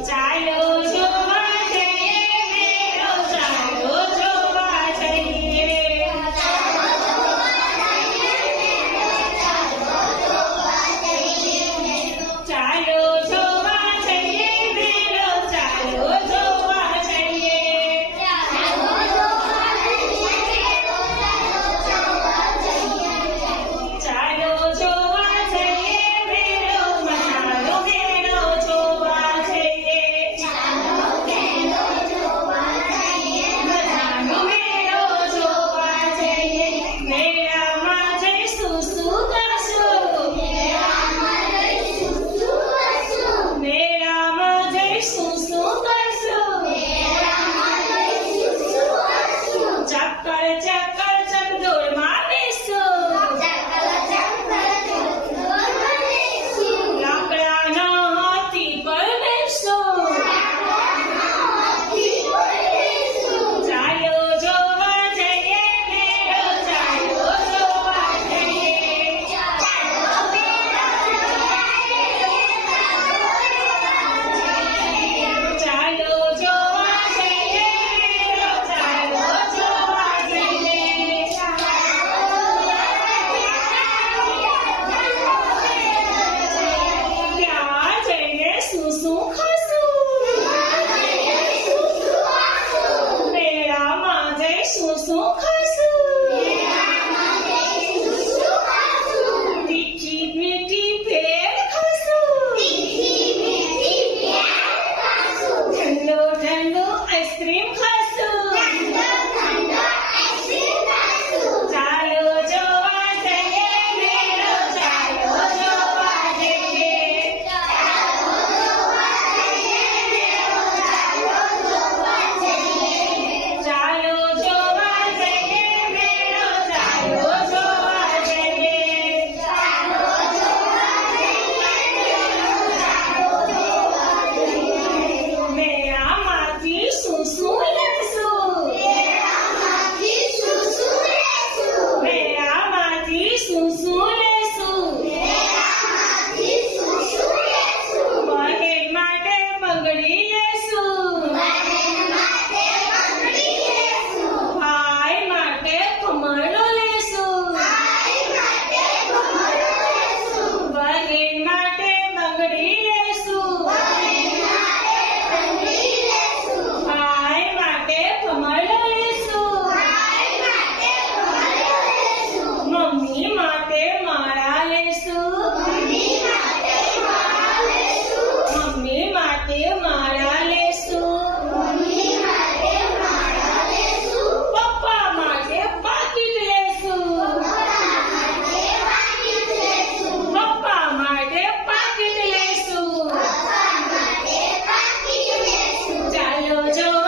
加油！有酒